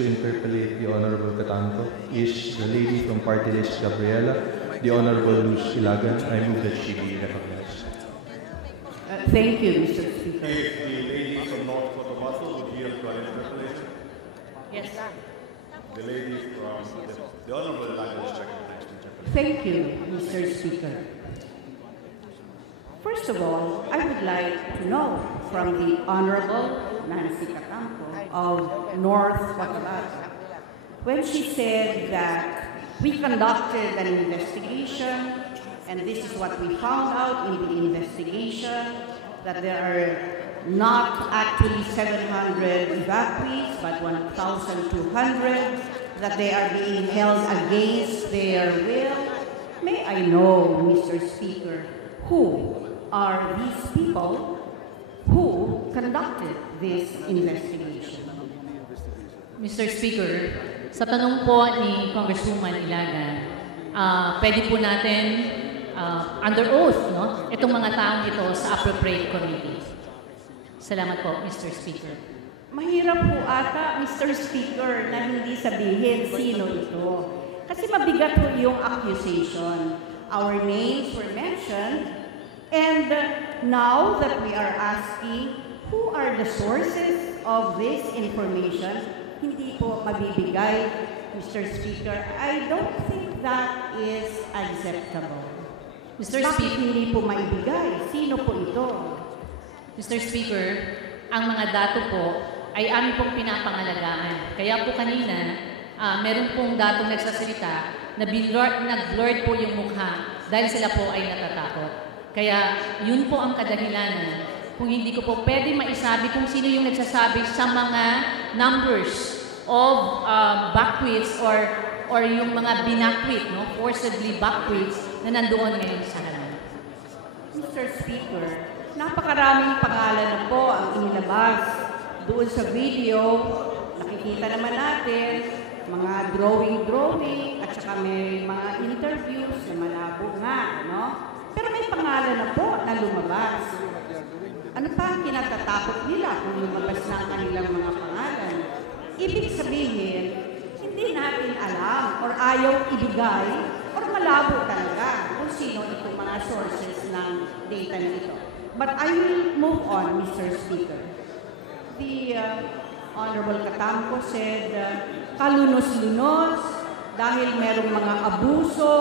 to interpellate the Honorable Catanto is the lady from Party List, Gabriela, the Honorable Luz Ilagan. I move that she be recognized. Thank you, Mr. Speaker. If the lady from North Cotabato would yield to an interpellation. Yes, sir. The lady from the Honorable Ilagan is recognized to interpellate. Thank you, Mr. Speaker. First of all, I would like to know from the Honorable Nancy Catanto of North Cotabato, when she said that we conducted an investigation, and this is what we found out in the investigation, that there are not actually 700 evacuees, but 1,200, that they are being held against their will. May I know, Mr. Speaker, who are these people who conducted this investigation? Mr. Speaker, sa tanong po ni Congresswoman Ilagan, pwede po natin under oath, no, itong mga taong ito sa appropriate committee. Salamat po, Mr. Speaker. Mahirap po ata, Mr. Speaker, na hindi sabihin sino ito. Kasi mabigat po yung accusation. Our names were mentioned, and now that we are asking who are the sources of this information, hindi po mabibigay, Mr. Speaker. I don't think that is acceptable. Mr. Bakit Speaker, hindi po maibigay? Sino po ito? Mr. Speaker, ang mga dato po ay amin pong pinapangalagaan. Kaya po kanina, meron pong datong nagsasalita na nag-blurred po yung mukha dahil sila po ay natatakot. Kaya yun po ang kadahilanan kung hindi ko po pwede maisabi kung sino yung nagsasabi sa mga numbers of backquits or yung mga binakwit, no? Forcibly backquits na nandoon ngayon sa halaman. Mr. Speaker, napakaraming pangalan na po ang inilabas doon sa video. Nakikita naman natin mga drawing at saka may mga interviews na malabo nga, no? Pero may pangalan na po na lumabas. Ano pa ang kinatatakot nila kung lumabas na ang kanilang mga pangalan? Ibig sabihin, hindi natin alam or ayaw ibigay or malabo talaga kung sino itong mga sources ng data na ito. But I will move on, Mr. Speaker. The Honorable Catanto said, kalunos-lunos dahil merong mga abuso,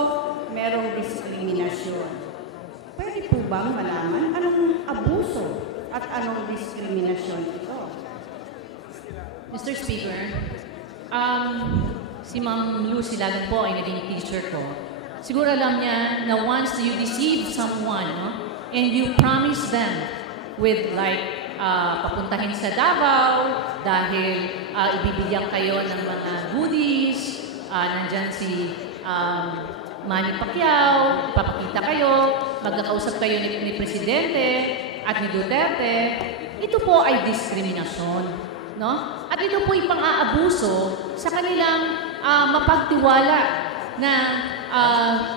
merong diskriminasyon. Pwede po bang malaman anong abuso at anong diskriminasyon ito? Mr. Speaker, si Ma'am Luz Ilagan po ay naging teacher ko. Siguro alam niya na once you deceive someone, no, and you promise them with like papuntahin sa Davao dahil ibibigyan kayo ng mga goodies, nandyan si Manny Pacquiao, papakita kayo, magkakausap kayo ni Presidente at ni Duterte, ito po ay diskriminasyon, no? At ito po ay pang-aabuso sa kanilang mapagtiwala na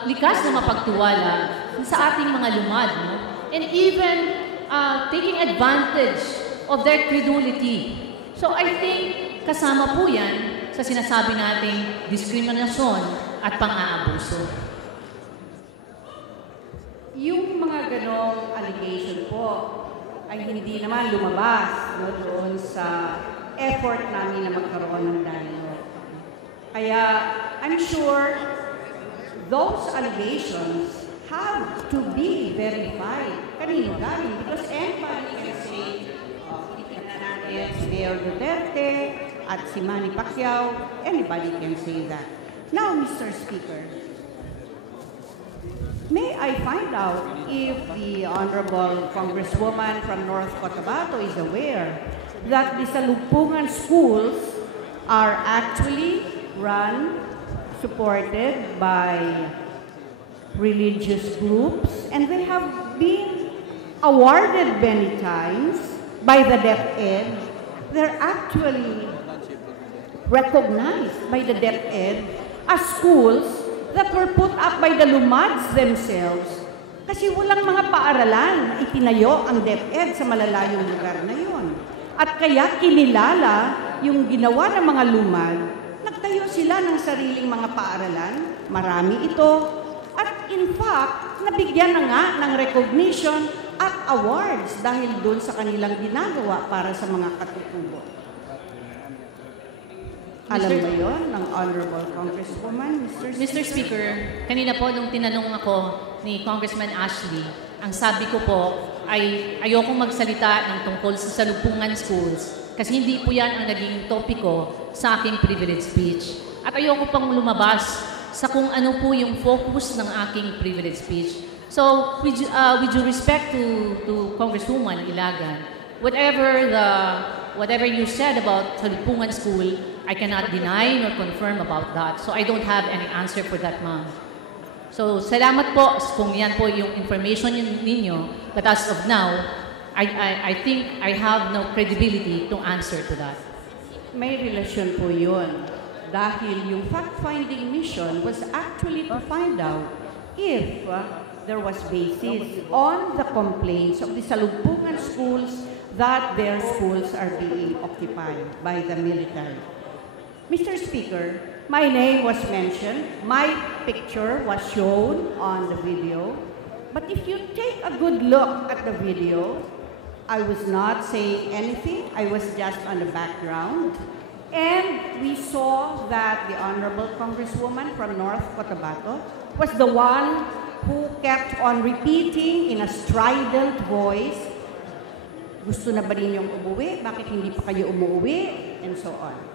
likas na mapagtiwala sa ating mga lumad, no? And even taking advantage of their credulity. So I think kasama po yan sa sinasabi nating diskriminasyon at pang-aabuso. Yung mga ganong allegation po ay hindi naman lumabas, no, doon sa effort namin na magkaroon ng dialogue. Kaya I'm sure those allegations have to be verified. Kanino galing? Because anybody can say, kita natin si Mayor Duterte at si Manny Pacquiao, anybody can say that. Now, Mr. Speaker, may I find out if the Honorable Congresswoman from North Cotabato is aware that the Salugpungan schools are actually run, supported by religious groups, and they have been awarded many times by the DepEd. They're actually recognized by the DepEd as schools that were put up by the Lumads themselves kasi walang mga paaralan na itinayo ang DepEd sa malalayong lugar na yun. At kaya kinilala yung ginawa ng mga lumad, nagtayo sila ng sariling mga paaralan, marami ito, at in fact, nabigyan na nga ng recognition at awards dahil doon sa kanilang ginagawa para sa mga katutubo. Alam mo yun ng Honorable Congresswoman, Mr. Speaker, kanina po nung tinanong ako ni Congressman Ashley, ang sabi ko po ay ayokong magsalita ng tungkol sa salubungan schools kasi hindi po yan ang naging topiko sa aking privilege speech. At ayoko pang lumabas sa kung ano po yung focus ng aking privilege speech. So, with due respect to Congresswoman Ilagan, whatever you said about Salubungan School, I cannot deny nor confirm about that. So I don't have any answer for that, ma'am. So salamat po kung yan po yung information ninyo. But as of now, I think I have no credibility to answer to that. May relasyon po yun. Dahil yung fact-finding mission was actually to find out if there was basis on the complaints of the Salubungan schools that their schools are being occupied by the military. Mr. Speaker, my name was mentioned, my picture was shown on the video, but if you take a good look at the video, I was not saying anything, I was just on the background, and we saw that the Honorable Congresswoman from North Cotabato was the one who kept on repeating in a strident voice, gusto na ba ninyong umuwi? Bakit hindi pa kayo umuwi? And so on.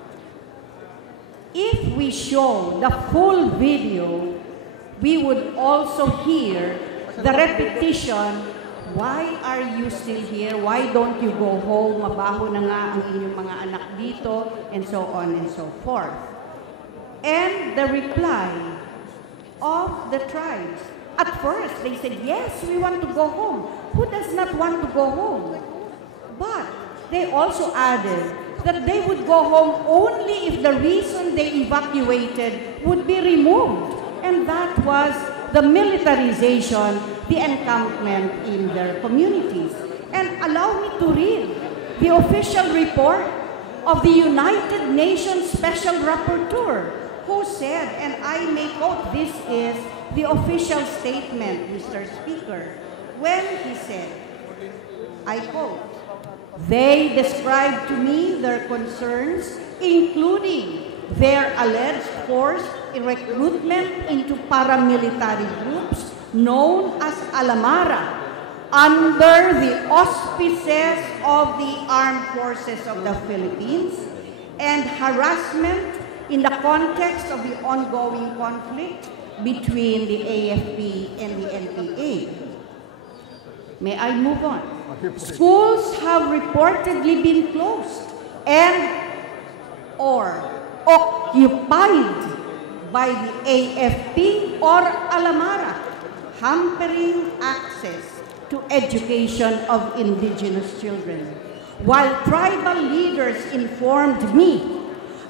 If we show the full video, we would also hear the repetition, why are you still here? Why don't you go home? Mabaho na nga ang inyong mga anak dito, and so on and so forth. And the reply of the tribes, at first they said, yes, we want to go home. Who does not want to go home? But they also added that they would go home only if the reason they evacuated would be removed. And that was the militarization, the encampment in their communities. And allow me to read the official report of the United Nations Special Rapporteur, who said, and I may quote, this is the official statement, Mr. Speaker, when he said, I quote, they described to me their concerns, including their alleged forced recruitment into paramilitary groups known as Alamara under the auspices of the Armed Forces of the Philippines and harassment in the context of the ongoing conflict between the AFP and the NPA. May I move on? Schools have reportedly been closed and or occupied by the AFP or Alamara, hampering access to education of indigenous children. While tribal leaders informed me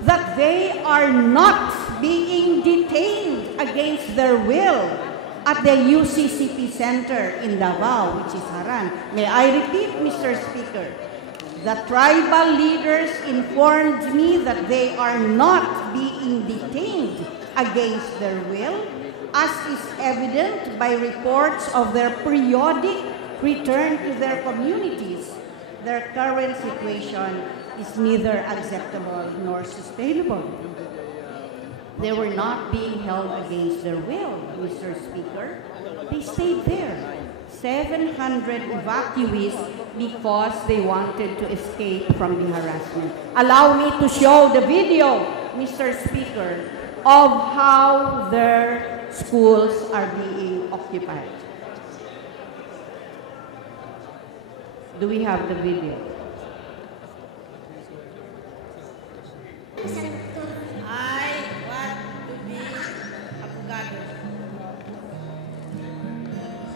that they are not being detained against their will at the UCCP Center in Davao, which is Haran. May I repeat, Mr. Speaker? The tribal leaders informed me that they are not being detained against their will, as is evident by reports of their periodic return to their communities. Their current situation is neither acceptable nor sustainable. They were not being held against their will, Mr. Speaker. They stayed there. 700 evacuees because they wanted to escape from the harassment. Allow me to show the video, Mr. Speaker, of how their schools are being occupied. Do we have the video? I want to be abogado.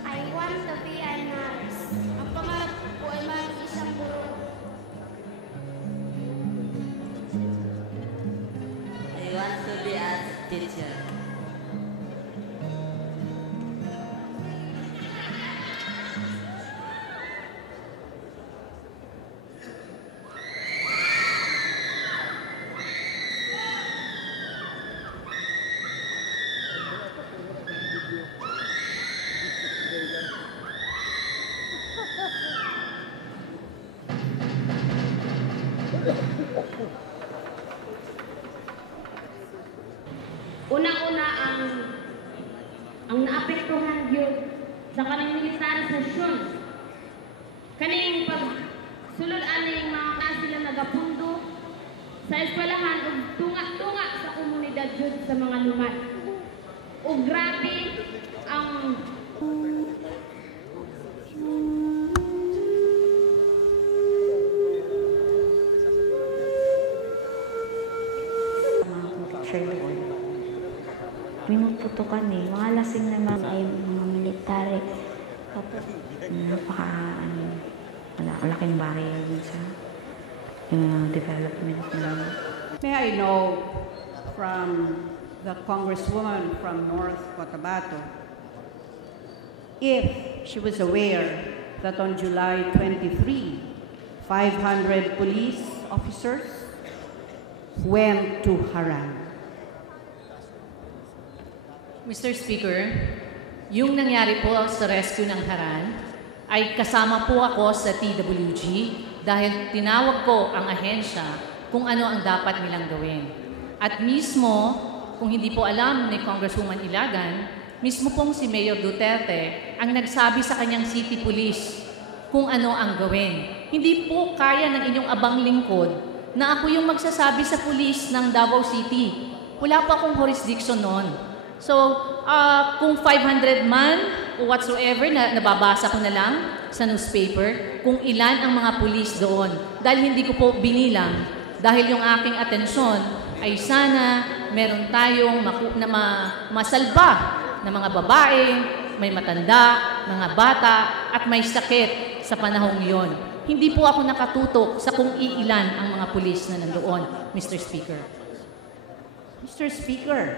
I want to be a nurse. Ang pangarap ko ay maging isang guro. I want to be a teacher. ang naapektuhan yun sa kaning militar sesyon. Kaning pag sulod aning mga sila nagapundo sa eskwelahan ug tunga-tunga sa komunidad jud sa mga lumat. Ug grabe ang Pinuputukan eh. Mga lasing naman ay mga military. Tapos, laking barrier dun sa development na. May I know from the Congresswoman from North Cotabato if she was aware that on July 23, 500 police officers went to Haran. Mr. Speaker, yung nangyari po sa rescue ng Haran ay kasama po ako sa TWG dahil tinawag ko ang ahensya kung ano ang dapat nilang gawin. At mismo, kung hindi po alam ni Congresswoman Ilagan, mismo pong si Mayor Duterte ang nagsabi sa kanyang city police kung ano ang gawin. Hindi po kaya ng inyong abang lingkod na ako yung magsasabi sa police ng Davao City. Wala pa akong jurisdiction noon. So, kung 500 man o whatsoever na nababasa ko na lang sa newspaper, kung ilan ang mga pulis doon. Dahil hindi ko po binilang, dahil yung aking atensyon ay sana meron tayong masalba na mga babae, may matanda, mga bata, at may sakit sa panahong yon. Hindi po ako nakatutok sa kung iilan ang mga pulis na nandoon, Mr. Speaker. Mr. Speaker,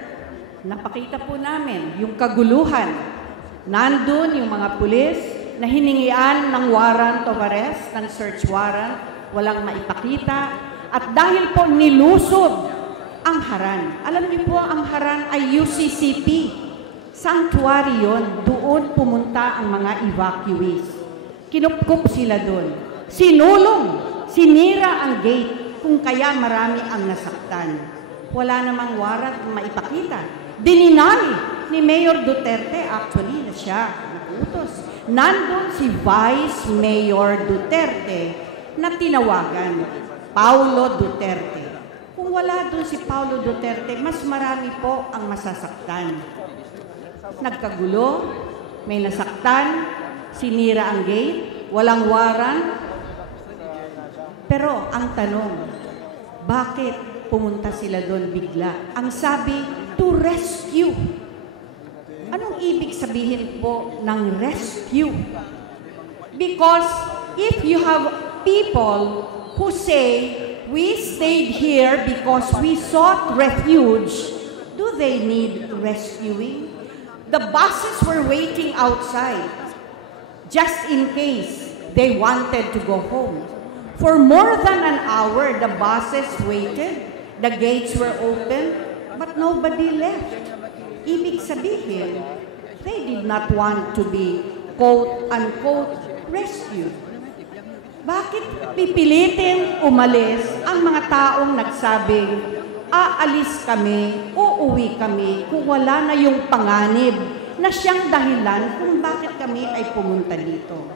napakita po namin yung kaguluhan. Nandun yung mga pulis na hiningian ng warrant of arrest, ng search warrant, walang maipakita. At dahil po nilusob ang Haran. Alam niyo po, ang Haran ay UCCP. Sanctuary yun. Doon pumunta ang mga evacuees. Kinupkup sila doon. Sinulong, sinira ang gate, kung kaya marami ang nasaktan. Wala namang warrant na maipakita. Dininay ni Mayor Duterte, actually, na siya nakutos. Nandun si Vice Mayor Duterte na tinawagan, Paulo Duterte. Kung wala doon si Paulo Duterte, mas marami po ang masasaktan. Nagkagulo, may nasaktan, sinira ang gate, walang warrant. Pero ang tanong, bakit pumunta sila doon bigla? Ang sabi, to rescue. Anong ibig sabihin po ng rescue? Because if you have people who say, we stayed here because we sought refuge, do they need rescuing? The buses were waiting outside just in case they wanted to go home. For more than an hour, the buses waited, the gates were open, but nobody left. Ibig sabihin, they did not want to be, quote-unquote, rescued. Bakit pipilitin umalis ang mga taong nagsabing, aalis kami, uuwi kami, kung wala na yung panganib na siyang dahilan kung bakit kami ay pumunta dito?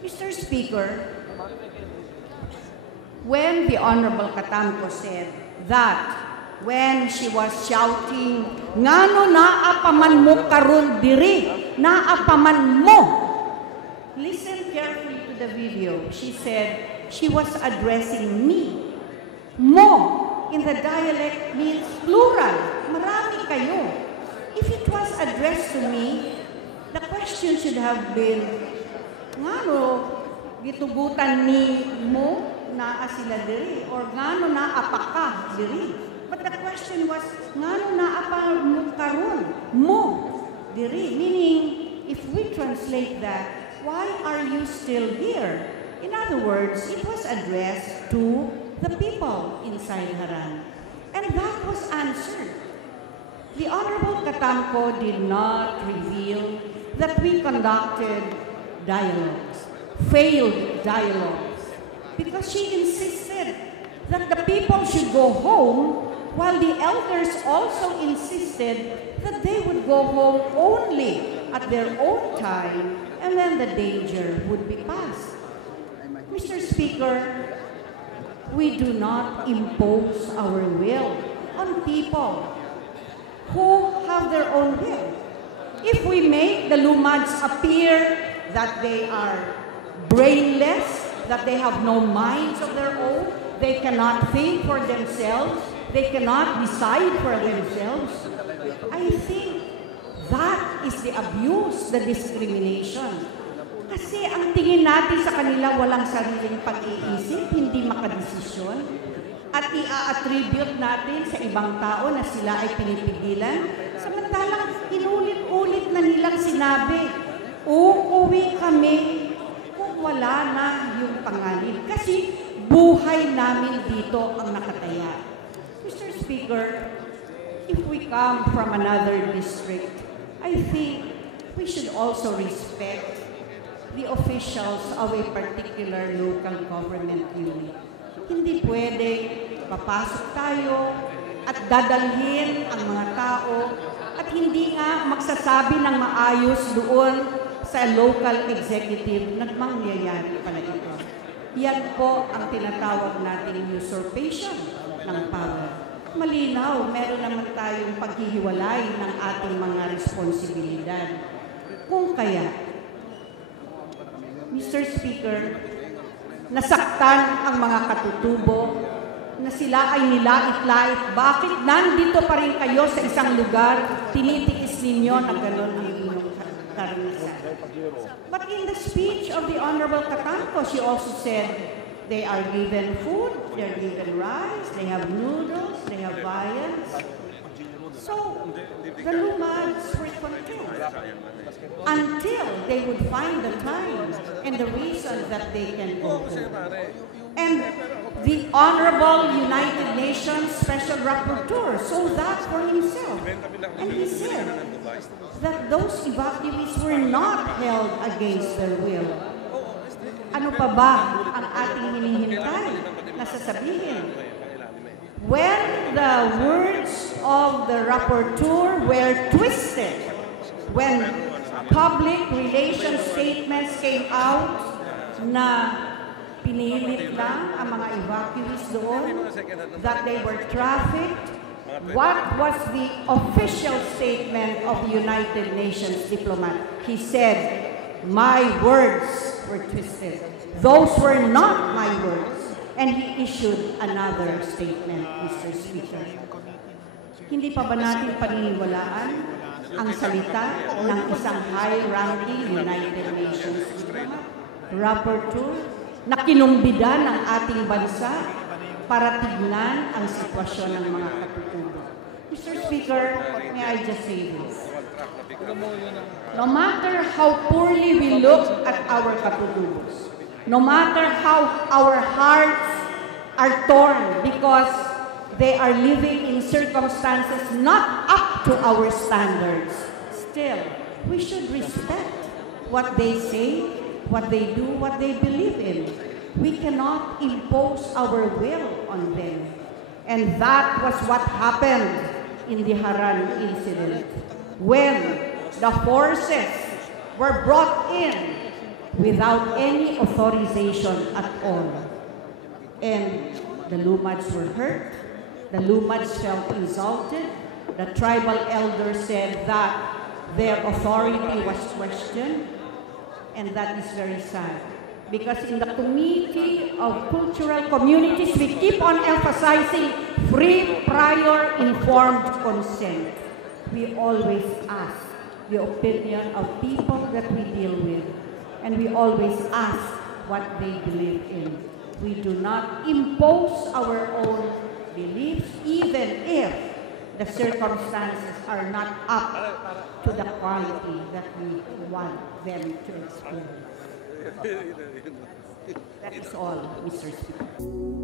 Mr. Speaker, when the Honorable Catamco said that when she was shouting, ngano naapaman mo karon diri, naapaman mo. Listen carefully to the video. She said she was addressing me. Mo in the dialect means plural. Marami kayo. If it was addressed to me, the question should have been, ngano gitugutan ni mo naa sila diri or ngano naapaka diri. But the question was, ngano naapa mo karon mo diri, meaning if we translate that, why are you still here? In other words, it was addressed to the people inside Haran. And that was answered. The Honorable Catamco did not reveal that we conducted dialogues, failed dialogues, because she insisted that the people should go home while the elders also insisted that they would go home only at their own time and then the danger would be past. Mr. Speaker, we do not impose our will on people who have their own will. If we make the Lumads appear that they are brainless, that they have no minds of their own, they cannot think for themselves, they cannot decide for themselves, I think that is the abuse, the discrimination. Kasi ang tingin natin sa kanila walang sariling pag-iisip, hindi makadesisyon, at i-attribute natin sa ibang tao na sila ay pinipigilan, samantalang inulit-ulit na nilang sinabi, uuwi kami kung wala na yung panganib. Kasi buhay namin dito ang nakataya. Mr. Speaker, if we come from another district, I think we should also respect the officials of a particular local government unit. Hindi pwede papasok tayo at dadalhin ang mga tao at hindi nga magsasabi ng maayos doon sa local executive na mangyayari pala ito. Yan po ang tinatawag nating usurpation ng power. Malinaw, meron naman tayong paghihiwalay ng ating mga responsibilidad. Kung kaya, Mr. Speaker, nasaktan ang mga katutubo na sila ay nilait-lait. Bakit nandito pa rin kayo sa isang lugar, tinitiis ninyo na gano'n ang inyong karanasan? But in the speech of the Honorable Catanco, she also said, they are given food, they are given rice, they have noodles, they have viands. So, the Lumads were content until they would find the time and the reason that they can go home. And the Honorable United Nations Special Rapporteur saw that for himself. And he said that those evacuees were not held against their will. Ano pa ba ang ating hinihintay na sasabihin? When the words of the rapporteur were twisted, when public relations statements came out na pinilit lang ang mga evacuees doon, that they were trafficked, what was the official statement of the United Nations diplomat? He said, my words were twisted. Those were not my words. And he issued another statement, Mr. Speaker. Hindi pa ba natin paniniwalaan ang salita ng isang high-ranking United Nations rapporteur na kinumbida ng ating bansa para tignan ang sitwasyon ng mga katutubo? Mr. Speaker, may I just say this? No matter how poorly we look at our katutubos, no matter how our hearts are torn because they are living in circumstances not up to our standards, still, we should respect what they say, what they do, what they believe in. We cannot impose our will on them. And that was what happened in the Haran incident, when the forces were brought in without any authorization at all. And the Lumads were hurt. The Lumads felt insulted. The tribal elders said that their authority was questioned. And that is very sad. Because in the Committee of Cultural Communities, we keep on emphasizing free, prior, informed consent. We always ask the opinion of people that we deal with. And we always ask what they believe in. We do not impose our own beliefs, even if the circumstances are not up to the quality that we want them to experience. That is all, Mr. Speaker.